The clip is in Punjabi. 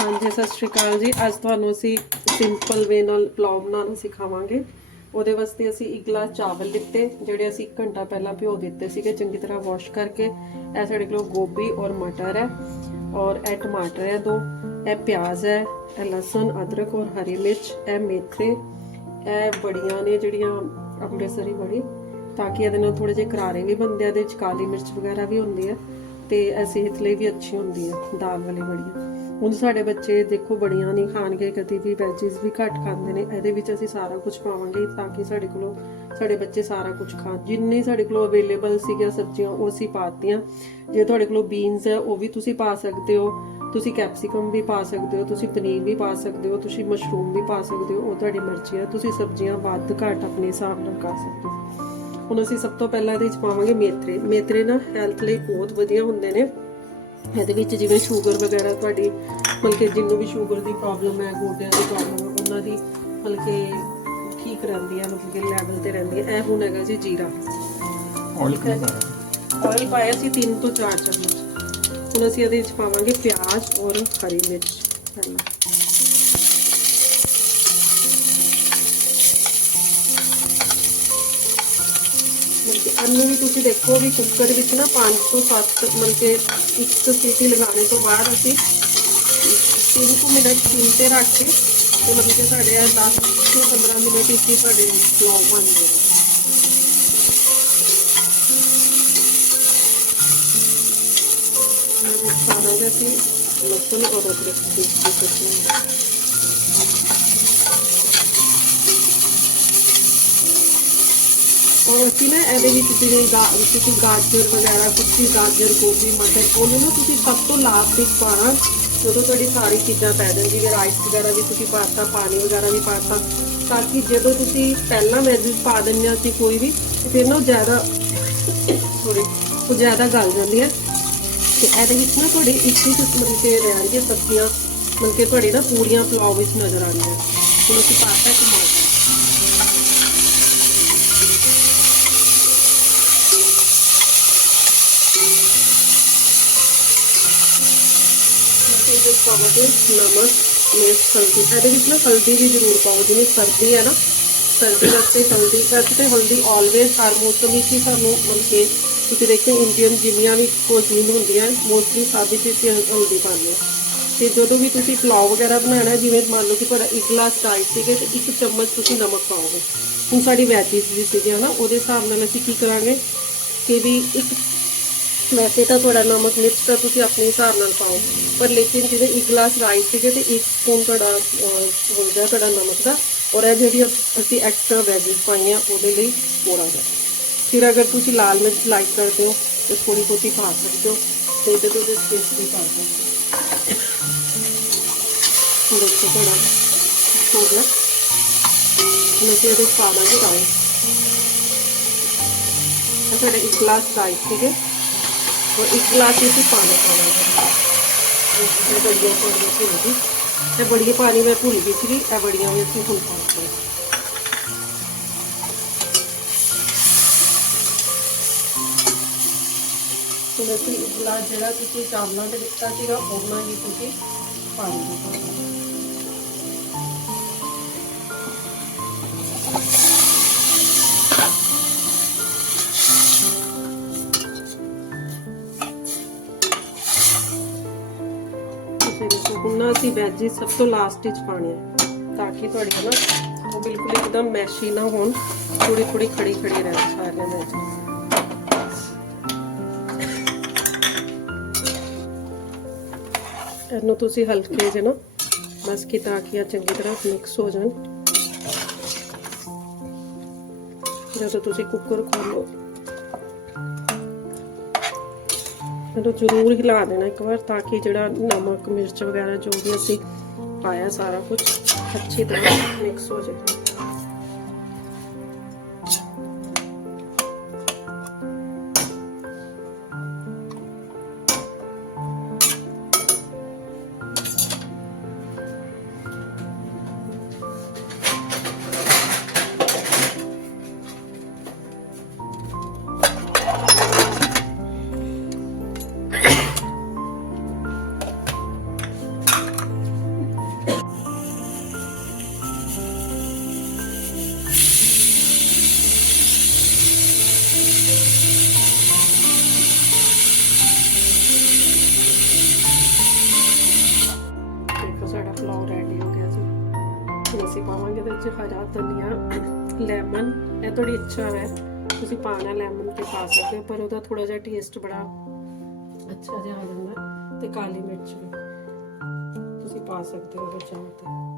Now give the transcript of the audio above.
ਹਾਂਜੀ, ਸਤਿ ਸ਼੍ਰੀ ਅਕਾਲ ਜੀ। ਅੱਜ ਤੁਹਾਨੂੰ ਅਸੀਂ ਸਿੰਪਲ ਵੇ ਨਾਲ ਪਲਾਉ ਬਣਾਉਣਾ ਸਿਖਾਵਾਂਗੇ। ਉਹਦੇ ਵਾਸਤੇ ਅਸੀਂ ਇੱਕ ਗਲਾਸ ਚਾਵਲ ਲਿੱਤੇ, ਜਿਹੜੇ ਅਸੀਂ 1 ਘੰਟਾ ਪਹਿਲਾਂ ਭਿਓ ਦਿੱਤੇ ਸੀਗੇ। ਚੰਗੀ ਤਰ੍ਹਾਂ ਵਾਸ਼ ਕਰਕੇ, ਇਹ ਸਾਡੇ ਕੋਲ ਗੋਭੀ ਔਰ ਮਟਰ ਹੈ ਔਰ ਇਹ ਟਮਾਟਰ ਹੈ ਦੋ। ਇਹ ਪਿਆਜ਼ ਹੈ, ਇਹ ਲਸਣ, ਅਦਰਕ ਔਰ ਹਰੀ ਮਿਰਚ, ਇਹ ਮੇਥੇ, ਇਹ ਬੜੀਆਂ ਨੇ ਜਿਹੜੀਆਂ ਅੰਮ੍ਰਿਤਸਰੀ ਬੜੀ ਤਾਂ ਕਿ ਇਹਦੇ ਨਾਲ ਥੋੜੇ ਜਿਹੇ ਕਰਾਰੇ ਵੀ ਬਣਦੇ ਆ, ਇਹਦੇ ਵਿੱਚ ਕਾਲੀ ਮਿਰਚ ਵਗੈਰਾ ਵੀ ਹੁੰਦੀ ਹੈ ਤੇ ਇਹ ਸਿਹਤ ਲਈ ਵੀ ਅੱਛੀ ਹੁੰਦੀ ਹੈ, ਦਾਲ ਵਾਲੀ ਬੜੀਆਂ ਹੁਣ ਸਾਡੇ ਬੱਚੇ ਦੇਖੋ ਬੜੀਆਂ ਨਹੀਂ ਖਾਣਗੇ, ਕਦੀ ਵੀ ਵੈਜੀਸ ਵੀ ਘੱਟ ਖਾਂਦੇ ਨੇ, ਇਹਦੇ ਵਿੱਚ ਅਸੀਂ ਸਾਰਾ ਕੁਝ ਪਾਵਾਂਗੇ ਤਾਂ ਕਿ ਸਾਡੇ ਕੋਲੋਂ, ਸਾਡੇ ਬੱਚੇ ਸਾਰਾ ਕੁਝ ਖਾਣ। ਜਿੰਨੇ ਸਾਡੇ ਕੋਲੋਂ ਅਵੇਲੇਬਲ ਸੀਗੀਆਂ ਸਬਜ਼ੀਆਂ, ਉਹ ਅਸੀਂ ਪਾਤੀਆਂ ਜੇ ਤੁਹਾਡੇ ਕੋਲੋਂ ਬੀਨਸ ਹੈ, ਉਹ ਵੀ ਤੁਸੀਂ ਪਾ ਸਕਦੇ ਹੋ। ਤੁਸੀਂ ਕੈਪਸਿਕਮ ਵੀ ਪਾ ਸਕਦੇ ਹੋ, ਤੁਸੀਂ ਪਨੀਰ ਵੀ ਪਾ ਸਕਦੇ ਹੋ, ਤੁਸੀਂ ਮਸ਼ਰੂਮ ਵੀ ਪਾ ਸਕਦੇ ਹੋ, ਉਹ ਤੁਹਾਡੀ ਮਰਜ਼ੀ ਹੈ। ਤੁਸੀਂ ਸਬਜ਼ੀਆਂ ਵੱਧ ਘੱਟ ਆਪਣੇ ਹਿਸਾਬ ਨਾਲ ਕਰ ਸਕਦੇ ਹੋ। ਹੁਣ ਅਸੀਂ ਸਭ ਤੋਂ ਪਹਿਲਾਂ ਇਹਦੇ ਵਿੱਚ ਪਾਵਾਂਗੇ ਮੇਥਰੇ ਮੇਥਰੇ ਨਾ ਹੈਲਥ ਲਈ ਬਹੁਤ ਵਧੀਆ ਹੁੰਦੇ ਨੇ। ਇਹਦੇ ਵਿੱਚ ਜਿਵੇਂ ਸ਼ੂਗਰ ਵਗੈਰਾ ਤੁਹਾਡੀ ਮਤਲਬ ਕਿ ਜਿਹਨੂੰ ਵੀ ਸ਼ੂਗਰ ਦੀ ਪ੍ਰੋਬਲਮ ਹੈ ਗੋਡਿਆਂ ਦੀ ਪ੍ਰੋਬਲਮ ਹੈ ਉਹਨਾਂ ਦੀ ਮਤਲਬ ਕਿ ਠੀਕ ਰਹਿੰਦੀ ਹੈ ਮਤਲਬ ਕਿ ਲੈਵਲ ਤੇ ਰਹਿੰਦੀ ਹੈ। ਇਹ ਹੁਣ ਹੈਗਾ ਜੀ ਜੀਰਾ। ਹੈ ਜੀ ਆਇਲ ਪਾਇਆ ਸੀ 3 ਤੋਂ 4 ਚਮਚ। ਹੁਣ ਅਸੀਂ ਇਹਦੇ ਵਿੱਚ ਪਾਵਾਂਗੇ ਪਿਆਜ਼ ਔਰ ਹਰੀ ਮਿਰਚ। ਪਹਿਲਾਂ ਮਤਲਬ ਵੀ ਤੁਸੀਂ ਦੇਖੋ ਵੀ ਕੁੱਕਰ ਵਿੱਚ ਨਾ 5 ਤੋਂ 7 ਮਤਲਬ ਕਿ ਇੱਕ ਸੀਟੀ ਲਗਾਉਣੇ ਤੋਂ ਬਾਅਦ ਅਸੀਂ 3 ਕੁ ਮਿੰਟ ਸਿਮ ਤੇ ਰੱਖ ਕੇ ਤੇ ਮਤਲਬ ਕਿ ਸਾਡੇ ਇਹ 10 ਤੋਂ 15 ਮਿੰਟ ਵਿੱਚ ਹੀ ਸਾਡੇ ਪਲਾਉ ਬਣ ਜਾਏਗਾ। ਸਾਰਾ ਜਿਹਾ ਅਸੀਂ ਲਸਣ ਔਰ ਅਦਰਕ ਦੀ ਸਬਜ਼ੀ ਔਰ ਅਸੀਂ ਨਾ ਇਹਦੇ ਵਿੱਚ ਜਿਵੇਂ ਗਾ, ਤੁਸੀਂ ਗਾਜਰ ਵਗੈਰਾ ਕੁੱਤੀ ਗਾਜਰ, ਗੋਭੀ, ਮਟਰ, ਉਹਨੂੰ ਨਾ ਤੁਸੀਂ ਸਭ ਤੋਂ ਲਾਸਟ ਵਿੱਚ ਪਾਣਾ। ਜਦੋਂ ਤੁਹਾਡੀ ਸਾਰੀ ਚੀਜ਼ਾਂ ਪੈ ਜਾਣ ਜਿਵੇਂ ਰਾਈਸ ਵਗੈਰਾ ਵੀ ਤੁਸੀਂ ਪਾਤਾ ਪਾਣੀ ਵਗੈਰਾ ਵੀ ਪਾਤਾ ਤਾਂ ਕਿ ਜਦੋਂ ਤੁਸੀਂ ਪਹਿਲਾਂ ਵੈਜਿਸ ਪਾ ਦਿੰਦੇ ਹੋ ਅਸੀਂ ਕੋਈ ਵੀ, ਫਿਰ ਨਾ ਉਹ ਜ਼ਿਆਦਾ ਸੋਰੀ ਉਹ ਜ਼ਿਆਦਾ ਗਲ ਜਾਂਦੀ ਹੈ ਤੇ ਇਹਦੇ ਵਿੱਚ ਨਾ ਤੁਹਾਡੇ ਇੱਕ ਹੀ ਕਿਸਮ ਦੇ ਰਹਿਣਗੇ ਸਬਜ਼ੀਆਂ, ਮਤਲਬ ਕਿ ਤੁਹਾਡੇ ਨਾ ਪੂਰੀਆਂ ਪਲਾਉ ਵਿੱਚ ਨਜ਼ਰ ਆਉਂਦੀਆਂ। ਹੁਣ ਅਸੀਂ ਪਾਤਾ ਟਮਾਟਰ ਪਾਵਾਂਗੇ ਨਮਕ, ਮਿਰਚ, ਹਲਦੀ। ਇਹਦੇ ਵਿੱਚ ਨਾ ਹਲਦੀ ਵੀ ਜ਼ਰੂਰ ਪਾਓ, ਜਿਵੇਂ ਸਰਦੀ ਹੈ ਨਾ, ਸਰਦੀ ਵਾਸਤੇ ਹਲਦੀ, ਵੈਸੇ ਤੇ ਹਲਦੀ ਆਲਵੇਜ਼ ਹਰ ਮੌਸਮ ਵਿੱਚ ਹੀ ਸਾਨੂੰ ਮਤਲਬ ਕਿ ਤੁਸੀਂ ਦੇਖਿਓ ਇੰਡੀਅਨ ਜਿੰਨੀਆਂ ਵੀ ਕੁਜ਼ੀਨ ਹੁੰਦੀਆਂ ਮੋਸਟਲੀ ਸਭ ਵਿੱਚ ਅਸੀਂ ਹਲਦੀ ਪਾਉਂਦੇ ਹਾਂ। ਤੇ ਜਦੋਂ ਵੀ ਤੁਸੀਂ ਪਲਾਉ ਵਗੈਰਾ ਬਣਾਉਣਾ, ਜਿਵੇਂ ਮੰਨ ਲਓ ਕਿ ਤੁਹਾਡਾ ਇੱਕ ਗਲਾਸ ਰਾਈਸ ਸੀਗੇ ਤੇ ਇੱਕ ਚਮਚ ਤੁਸੀਂ ਨਮਕ ਪਾਓਗੇ। ਹੁਣ ਸਾਡੀ ਵੈਜੀਸ ਵੀ ਸੀਗੀਆਂ ਨਾ, ਉਹਦੇ ਹਿਸਾਬ ਨਾਲ ਅਸੀਂ ਕੀ ਕਰਾਂਗੇ ਕਿ ਵੀ ਇੱਕ ਵੈਸੇ ਤਾਂ ਤੁਹਾਡਾ ਨਮਕ ਮਿਰਚ ਤਾਂ ਤੁਸੀਂ ਆਪਣੇ ਹਿਸਾਬ ਨਾਲ ਪਾਓ ਪਰ ਲੇਕਿਨ ਜਿਵੇਂ ਇੱਕ ਗਲਾਸ ਰਾਈਸ ਸੀਗੇ ਤੇ ਇੱਕ ਸਪੂਨ ਤੁਹਾਡਾ ਅਹ, ਹੋ ਗਿਆ ਤੁਹਾਡਾ ਨਮਕ ਦਾ ਔਰ ਇਹ ਜਿਹੜੀ ਅਸੀਂ ਐਕਸਟਰਾ ਵੈਜੀਸ ਪਾਈਆਂ ਉਹਦੇ ਲਈ ਥੋੜਾ ਜਿਹਾ ਫਿਰ ਅਗਰ ਤੁਸੀਂ ਲਾਲ ਮਿਰਚ ਲਾਈਕ ਕਰਦੇ ਹੋ ਤੇ ਥੋੜੀ ਬਹੁਤੀ ਪਾ ਸਕਦੇ ਹੋ ਤੇ ਇਹਦੇ ਤੋਂ ਸਪੇਸ ਵੀ ਪਾ ਸਕਦੇ ਹੋ ਦੇਖੋ ਤੁਹਾਡਾ ਹੋ ਗਿਆ ਹੁਣ ਅਸੀਂ ਇਹਦੇ 'ਚ ਪਾ ਦਾਂਗੇ ਰਾਈਸ ਇਹ ਸਾਡੇ ਇੱਕ ਗਲਾਸ ਰਾਈਸ ਸੀਗੇ और एक गिलास में पानी पाना बड़ी पानी भूल गई पानी मैं भूल गई थी। बड़िया में हूँ पा एक गिलास जरा चावलों के दिता कि उन्होंने ही पानी ਇਸ ਨੂੰ ਨਾ ਅਸੀਂ ਵੈਜੀ ਸਭ ਤੋਂ ਲਾਸਟ ਵਿੱਚ ਪਾਣੇ ਆ ਤਾਂ ਕਿ ਤੁਹਾਡੇ ਨਾ ਉਹ ਬਿਲਕੁਲ ਇੱਕਦਮ ਮੈਸ਼ੀ ਨਾ ਹੋਣ। ਥੋੜੀ ਥੋੜੀ ਖੜੀ ਖੜੀ ਰਹਿਣ ਸਾਰੀਆਂ ਵੈਜੀ ਇਹਨੂੰ ਤੁਸੀਂ ਹਲਕੇ ਜਿਹੇ ਨਾ ਬਸ ਕਿ ਤਾਂ ਕਿ ਇਹ ਚੰਗੀ ਤਰ੍ਹਾਂ ਮਿਕਸ ਹੋ ਜਾਣ। ਜਦੋਂ ਤੁਸੀਂ ਕੁੱਕਰ ਖੋਲੋ ਇਹਨੂੰ ਜ਼ਰੂਰ ਹਿਲਾ ਦੇਣਾ ਇੱਕ ਵਾਰ ਤਾਂ ਕਿ ਜਿਹੜਾ ਨਮਕ, ਮਿਰਚ ਵਗੈਰਾ ਜੋ ਵੀ ਅਸੀਂ ਪਾਇਆ ਸਾਰਾ ਕੁਝ ਅੱਛੀ ਤਰ੍ਹਾਂ ਮਿਕਸ ਹੋ ਜਾਵੇ ਅਸੀਂ ਪਾਵਾਂਗੇ ਇਹਦੇ ਵਿੱਚ ਹਰਾ ਧਨੀਆ ਲੈਮਨ ਇਹ ਤੁਹਾਡੀ ਇੱਛਾ ਹੈ। ਤੁਸੀਂ ਪਾਣਾ ਲੈਮਨ ਤੇ ਪਾ ਸਕਦੇ ਹੋ, ਪਰ ਉਹਦਾ ਥੋੜਾ ਜਿਹਾ ਟੇਸਟ ਬੜਾ ਅੱਛਾ ਜਿਹਾ ਆ ਜਾਂਦਾ ਤੇ ਕਾਲੀ ਮਿਰਚ ਵੀ। ਤੁਸੀਂ ਪਾ ਸਕਦੇ ਹੋ ਵਿੱਚ ਤੇ।